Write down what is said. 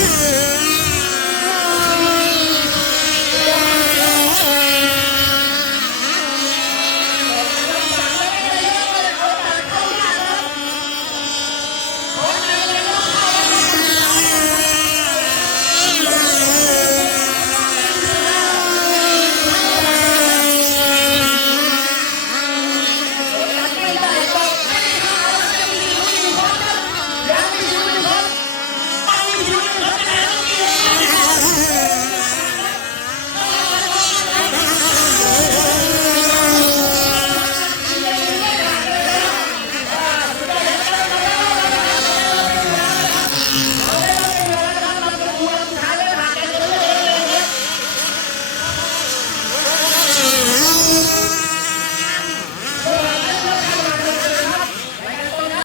Música